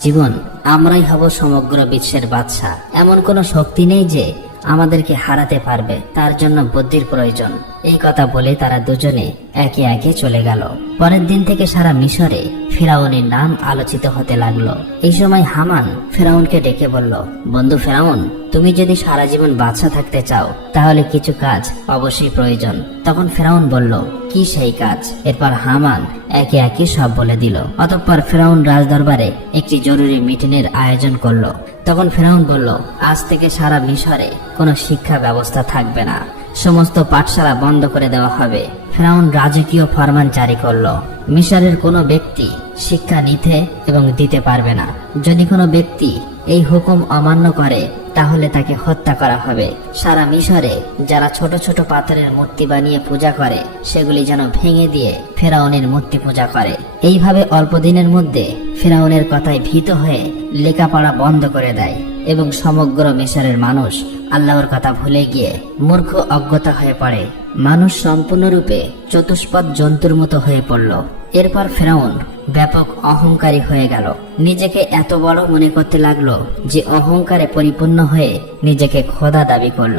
জীবন, আমরাই হব সমগ্র বিশ্বের বাদশাহ। এমন কোনো শক্তি নেই যে আমাদেরকে হারাতে পারবে, তার জন্য বুদ্ধির প্রয়োজন। এই কথা বলে তারা দুজনে একে একে চলে গেল। পরের দিন থেকে সারা মিশরে ফেরাউনের নাম আলোচিত হতে লাগল। এই সময় হামান ফেরাউনকে ডেকে বলল, বন্ধু ফেরাউন, তুমি যদি সারা জীবন বাদশা থাকতে চাও, তাহলে কিছু কাজ অবশ্যই প্রয়োজন। তখন ফেরাউন বলল, কি সেই কাজ? এরপর হামান একে একে সব বলে দিল। অতঃপর ফেরাউন রাজদরবারে একটি জরুরি মিটিংয়ের আয়োজন করল। তখন ফেরাউন বলল, আজ থেকে সারা মিশরে কোনো শিক্ষা ব্যবস্থা থাকবে না। সমস্ত পাঠশালা বন্ধ করে দেওয়া হবে। ফেরাউন রাজকীয় ফরমান জারি করল। মিশরের কোনো ব্যক্তি শিক্ষা নিতে এবং দিতে পারবে না। যদি কোনো ব্যক্তি এই হুকুম অমান্য করে, তাহলে তাকে হত্যা করা হবে। সারা মিশরে যারা ছোট ছোট পাথরের মূর্তি বানিয়ে পূজা করে, সেগুলি যেন ভেঙে দিয়ে ফেরাউনের মূর্তি পূজা করে। এইভাবে অল্প দিনের মধ্যে ফেরাউনের কথায় ভীত হয়ে লেখাপড়া বন্ধ করে দেয় এবং সমগ্র মিশরের মানুষ আল্লাহর কথা ভুলে গিয়ে মূর্খ, অজ্ঞতা হয়ে পড়ে। মানুষ সম্পূর্ণরূপে চতুষ্পদ জন্তুর মতো হয়ে পড়ল। এরপর ফেরাউন ব্যাপক অহংকারী হয়ে গেল। নিজেকে এত বড় মনে করতে লাগল যে অহংকারে পরিপূর্ণ হয়ে নিজেকে খোদা দাবি করল।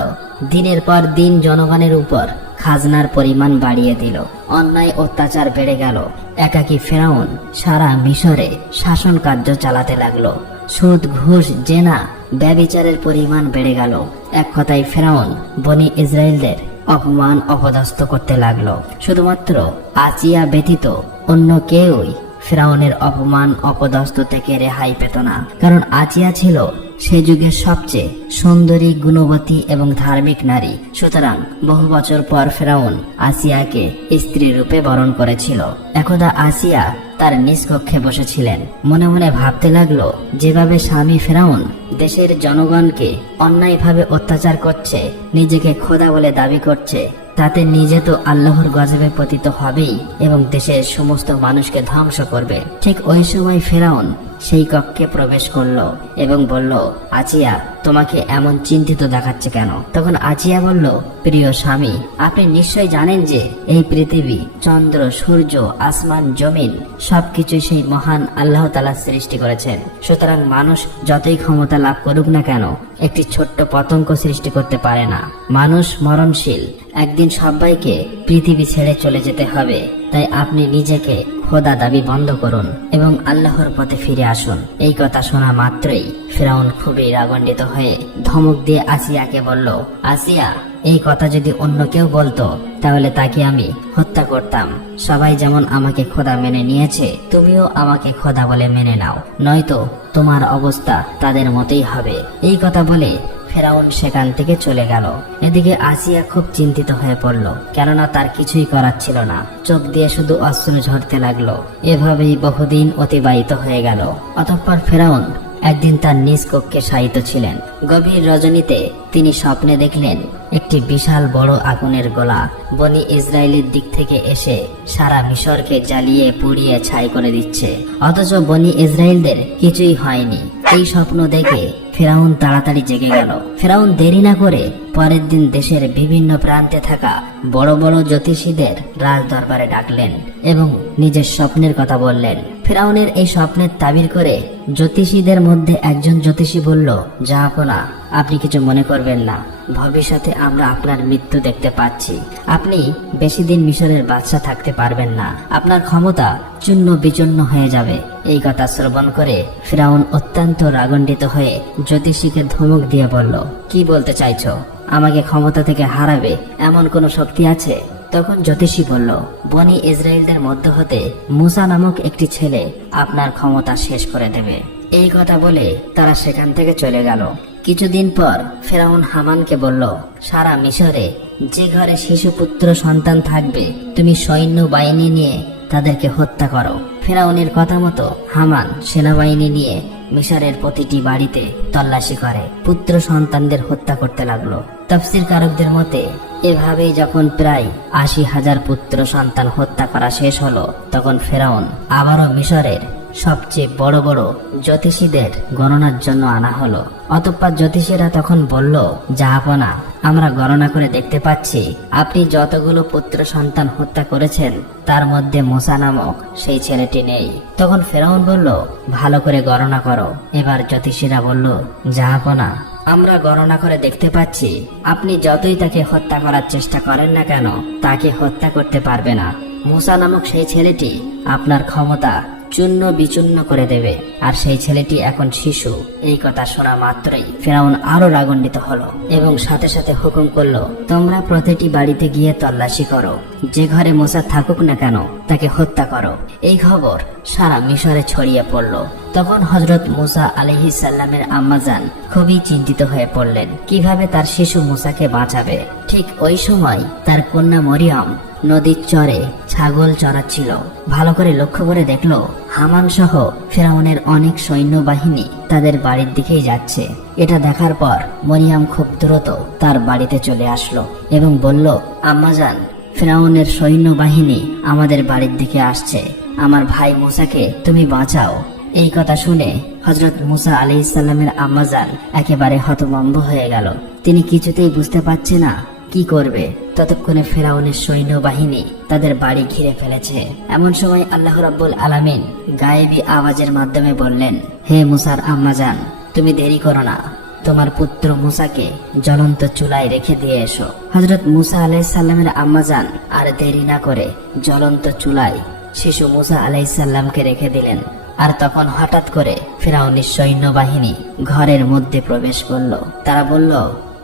দিনের পর দিন জনগণের উপর খাজনার পরিমাণ বাড়িয়ে দিল। অন্যায়, অত্যাচার বেড়ে গেল। একাকী ফেরাউন সারা মিশরে শাসন কার্য চালাতে লাগল। সুদ, ঘুষ, জেনা ব্যবিচারের পরিমাণ বেড়ে গেল। এক কথায় ফেরাউন বনি ইসরায়েলদের অপমান অপদস্থ করতে লাগল। শুধুমাত্র আসিয়া ব্যতীত অন্য কেউই ফেরাউনের অপমান অপদস্থ থেকে রেহাই পেত না। কারণ আজিয়া ছিল সে যুগের সবচেয়ে সুন্দরী, গুণবতী এবং ধার্মিক নারী। সুতরাং বহু বছর পর ফেরাউন আসিয়াকে স্ত্রী রূপে বরণ করেছিল। একদা আসিয়া তার নিজ কক্ষে বসেছিলেন। মনে মনে ভাবতে লাগল, যেভাবে স্বামী ফেরাউন দেশের জনগণকে অন্যায়ভাবে অত্যাচার করছে, নিজেকে খোদা বলে দাবি করছে তাতে নিজে তো আল্লাহর গজবে পতিত হবেই এবং দেশের সমস্ত মানুষকে ধ্বংস করবে। ঠিক ওই সময় ফেরাউন সেই কক্ষে প্রবেশ করল এবং বলল, আজিয়া, তোমাকে এমন চিন্তিত দেখাচ্ছে কেন? তখন আজিয়া বলল, প্রিয় স্বামী, আপনি নিশ্চয় জানেন যে এই পৃথিবী, চন্দ্র, সূর্য, আসমান, জমিন সবকিছু সেই মহান আল্লাহ তালা সৃষ্টি করেছেন। সুতরাং মানুষ যতই ক্ষমতা লাভ করুক না কেন, একটি ছোট্ট পতঙ্গ সৃষ্টি করতে পারে না। মানুষ মরণশীল একদিন সবাইকে পৃথিবী ছেড়ে চলে যেতে হবে। তাই আপনি নিজেকে খোদা দাবি বন্ধ করুন এবং আল্লাহর পথে ফিরে আসুন। এই কথা শোনা মাত্রই ফেরাউন খুবই রাগণ্ডিত হয়ে ধমক দিয়ে আসিয়াকে বলল, আসিয়া, এই কথা যদি অন্য কেউ বলতো, তাহলে তাকে আমি হত্যা করতাম। সবাই যেমন আমাকে খোদা মেনে নিয়েছে, তুমিও আমাকে খোদা বলে মেনে নাও। নয়তো তোমার অবস্থা তাদের মতেই হবে। এই কথা বলে ফেরাউন সেখান থেকে চলে গেল। এদিকে আসিয়া খুব চিন্তিত হয়ে পড়ল, কেননা তার কিছুই করার ছিল না। চোখ দিয়ে শুধু অশ্রু ঝরতে লাগল। এভাবেই বহুদিন অতিবাহিত হয়ে গেল। অতঃপর ফেরাউন একদিন তার নিজ কক্ষে শায়িত ছিলেন। গভীর রজনীতে তিনি স্বপ্নে দেখলেন, একটি বিশাল বড় আগুনের গোলা বনি ইসরায়েলের দিক থেকে এসে সারা মিশরকে জ্বালিয়ে, পুড়িয়ে, ছাই করে দিচ্ছে। অথচ বনি ইসরায়েলদের কিছুই হয়নি। এই স্বপ্ন দেখে ফেরাউন তাড়াতাড়ি জেগে গেল। ফেরাউন দেরি না করে পরের দিন দেশের বিভিন্ন প্রান্তে থাকা বড় বড় জ্যোতিষীদের রাজ দরবারে ডাকলেন এবং নিজের স্বপ্নের কথা বললেন। ফেরাউনের এই স্বপ্নের তাবির করে জ্যোতিষীদের মধ্যে একজন জ্যোতিষী বলল জাহাপনা আপনি কিছু মনে করবেন না। ভবিষ্যতে আমরা আপনার মৃত্যু দেখতে পাচ্ছি। আপনি বেশি দিন মিশরের বাদশা থাকতে পারবেন না। আপনার ক্ষমতা চূন্য বিচূর্ণ হয়ে যাবে। এই কথা শ্রবণ করে ফিরাউন অত্যন্ত রাগণ্ডিত হয়ে জ্যোতিষীকে ধমক দিয়ে বলল, কি বলতে চাইছ? আমাকে ক্ষমতা থেকে হারাবে এমন কোনো শক্তি আছে? তখন জ্যোতিষী বলল, বনি ইসরায়েলদের মধ্য হতে মুসা নামক একটি ছেলে আপনার ক্ষমতা শেষ করে দেবে। এই কথা বলে তারা সেখান থেকে চলে গেল। কিছুদিন পর ফেরাউন হামানকে বলল, সারা মিশরে যে ঘরে শিশু পুত্র সন্তান থাকবে, তুমি সৈন্য বাহিনী নিয়ে তাদেরকে হত্যা করো। ফেরাউনের কথা মতো হামান সেনাবাহিনী নিয়ে মিশরের প্রতিটি বাড়িতে তল্লাশি করে, পুত্র সন্তানদের হত্যা করতে লাগল। তফসির কারকদের মতে, এভাবেই যখন প্রায় আশি হাজার পুত্র সন্তান হত্যা করা শেষ হলো, তখন ফেরাউন আবারও মিশরের সবচেয়ে বড় বড় জ্যোতিষীদের গণনার জন্য আনা হলো। অতঃপর জ্যোতিষীরা তখন বলল জাহাপনা আমরা গণনা করে দেখতে পাচ্ছি, আপনি যতগুলো পুত্র সন্তান হত্যা করেছেন, তার মধ্যে মোসা নামক সেই ছেলেটি নেই। তখন ফেরাউন বলল, ভালো করে গণনা করো। এবার জ্যোতিষীরা বলল জাহাপনা আমরা গণনা করে দেখতে পাচ্ছি, আপনি যতই তাকে হত্যা করার চেষ্টা করেন না কেন, তাকে হত্যা করতে পারবে না। মুসা নামক সেই ছেলেটি আপনার ক্ষমতা চূর্ণ বিচূর্ণ করে দেবে। আর সেই ছেলেটি এখন শিশু। এই কথা শোনা মাত্রই ফেরাউন আরও রাগান্বিত হলো এবং সাথে সাথে হুকুম করল, তোমরা প্রতিটি বাড়িতে গিয়ে তল্লাশি করো। যে ঘরে মোসা থাকুক না কেন, তাকে হত্যা করো। এই খবর সারা মিশরে ছড়িয়ে পড়ল। তখন হজরত মুসা আলহি সাল্লামের আম্মাজান খুবই চিন্তিত হয়ে পড়লেন, কীভাবে তার শিশু মুসাকে বাঁচাবে? ঠিক ওই সময় তার কন্যা মরিয়ম নদীর চরে ছাগল চড়াচ্ছিল। ভালো করে লক্ষ্য করে দেখল হামান সহ ফেরাউনের অনেক সৈন্যবাহিনী তাদের বাড়ির দিকেই যাচ্ছে। এটা দেখার পর মরিয়াম খুব দ্রুত তার বাড়িতে চলে আসলো এবং বলল আম্মাজান ফেরাউনের সৈন্যবাহিনী আমাদের বাড়ির দিকে আসছে। আমার ভাই মুসাকে তুমি বাঁচাও। এই কথা শুনে হজরত মুসা আলি ইসাল্লামের আম্মাজান একেবারে হতভম্ব হয়ে গেল। তিনি কিছুতেই বুঝতে পারছে না কি করবে? ততক্ষণে ফেরাউনের সৈন্যবাহিনী তাদের বাড়ি ঘিরে ফেলেছে। এমন সময় আল্লাহ রাব্বুল আলামিন গায়েবী আওয়াজের মাধ্যমে বললেন, হে মুসার আম্মাজান, তুমি দেরি করো না। তোমার পুত্র মুসাকে জ্বলন্ত চুলায় রেখে দিয়ে এসো। হজরত মুসা আলাইসাল্লামের আম্মাজান আর দেরি না করে জ্বলন্ত চুলায় শিশু মুসা আলাইসাল্লামকে রেখে দিলেন। আর তখন হঠাৎ করে ফেরাউনির সৈন্যবাহিনী ঘরের মধ্যে প্রবেশ করল। তারা বলল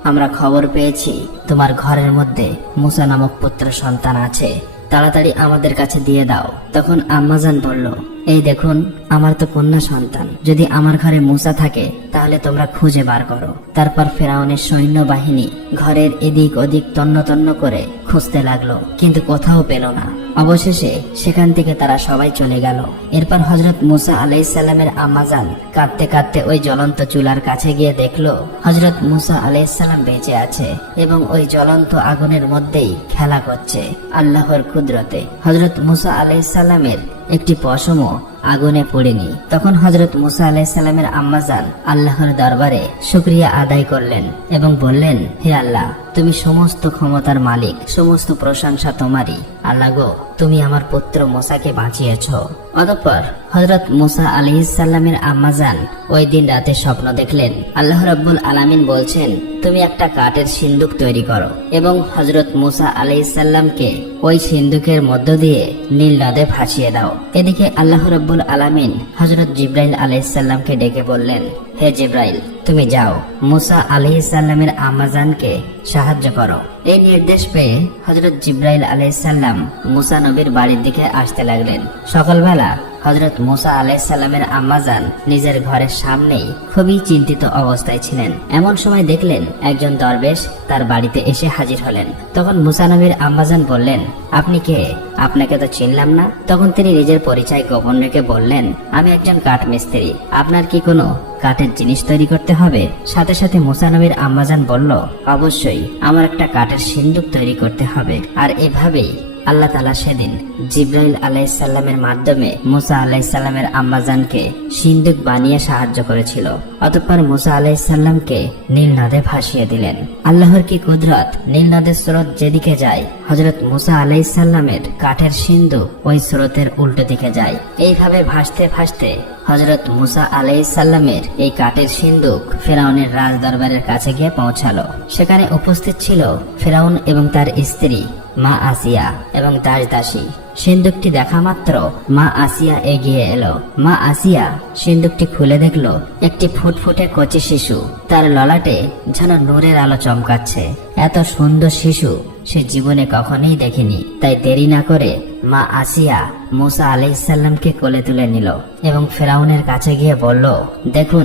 আমরা খবর পেয়েছি। তোমার ঘরের মধ্যে মুসা নামক পুত্র সন্তান আছে। তাড়াতাড়ি আমাদের কাছে দিয়ে দাও। তখন আম্মাজান বলল এই দেখুন, আমার তো কন্যা সন্তান। যদি আমার ঘরে মুসা থাকে, তাহলে তোমরা খুঁজে বার করো। তারপর ফেরাউনের সৈন্যবাহিনী ঘরের এদিক ওদিক তন্ন তন্ন করে খুঁজতে লাগল, কিন্তু কোথাও পেল না। অবশেষে সেখান থেকে তারা সবাই চলে গেল। এরপর হজরত মুসা আলাইসাল্লামের আম্মাজান কাঁদতে কাঁদতে ওই জ্বলন্ত চুলার কাছে গিয়ে দেখল হজরত মুসা আলাইসাল্লাম বেঁচে আছে এবং ওই জ্বলন্ত আগুনের মধ্যেই খেলা করছে আল্লাহর কুদরতে। হজরত মুসা আলাইসাল্লামের একটি পশমও আগুনে পড়েনি। তখন হজরত মুসা আলাইসাল্লামের আম্মাজান আল্লাহর দরবারে শুক্রিয়া আদায় করলেন এবং বললেন, হে আল্লাহ, তুমি সমস্ত ক্ষমতার মালিক, সমস্ত প্রশংসা তোমারই। আল্লাহ গো, তুমি আমার পুত্র মোসাকে বাঁচিয়েছ। অতঃপর হজরত মুসা আলহিসাল্লামের আম্মাজান ওই দিন রাতে স্বপ্ন দেখলেন। আল্লাহ রাব্বুল আলামিন বলছেন, তুমি একটা কাঠের সিন্দুক তৈরি করো। এবং হজরত মুসা আলাইসাল্লামকে ওই সিন্দুকের মধ্য দিয়ে নীল নদে ভাসিয়ে দাও। এদিকে আল্লাহ রাব্বুল আলামিন হজরত জিব্রাইল আলাইসাল্লামকে ডেকে বললেন, হে জিব্রাইল, তুমি যাও। মুসা আলহিসাল্লামের আমাজানকে সাহায্য করো। এই নির্দেশ পেয়ে হজরত জিব্রাইল আলাইসাল্লাম মুসা নবীর বাড়ির দিকে আসতে লাগলেন। সকালবেলা হজরত মুসা আলাইসাল্লামের আম্মাজান নিজের ঘরের সামনেই খুবই চিন্তিত অবস্থায় ছিলেন। এমন সময় দেখলেন একজন দরবেশ তার বাড়িতে এসে হাজির হলেন। তখন মুসা নবীর আম্মাজান বললেন, আপনি কে? আপনাকে তো চিনলাম না। তখন তিনি নিজের পরিচয় গোপন রেখে বললেন, আমি একজন কাঠ মিস্ত্রি। আপনার কি কোনো কাঠের জিনিস তৈরি করতে হবে? সাথে সাথে মুসানবীর আম্মাজান বলল, অবশ্যই, আমার একটা কাঠের সিন্দুক তৈরি করতে হবে। আর এভাবেই আল্লাহ তালা সেদিন জিব্রাইল আলাইসাল্লামের মাধ্যমে মুসা আলাইসাল্লামের আম্মাজানকে সিন্দুক বানিয়ে সাহায্য করেছিল। অতঃপর মুসা আলাইসাল্লামকে নীল নদে ভাসিয়ে দিলেন। আল্লাহর কি কুদরত? নীল নদের স্রোত যেদিকে যায় হজরত মুসা আলাইসাল্লামের কাঠের সিন্ধুক ওই স্রোতের উল্টো দিকে যায়। এইভাবে ভাসতে ভাসতে হজরত মুসা আলাইসাল্লামের এই কাঠের সিন্দুক ফেরাউনের রাজ দরবারের কাছে গিয়ে পৌঁছালো। সেখানে উপস্থিত ছিল ফেরাউন এবং তার স্ত্রী। মা আসিয়া এবং দাস দাসী। সিন্দুকটি দেখা মাত্র, মা আসিয়া এগিয়ে এলো। মা আসিয়া সিন্দুকটি খুলে দেখল, একটি ফুটফুটে কচি শিশু। তার ললাটে যেন নূরের আলো চমকাচ্ছে। এত সুন্দর শিশু সে জীবনে কখনোই দেখেনি। তাই দেরি না করে মা আসিয়া মুসা আলাইসাল্লামকে কোলে তুলে নিল এবং ফেরাউনের কাছে গিয়ে বলল, দেখুন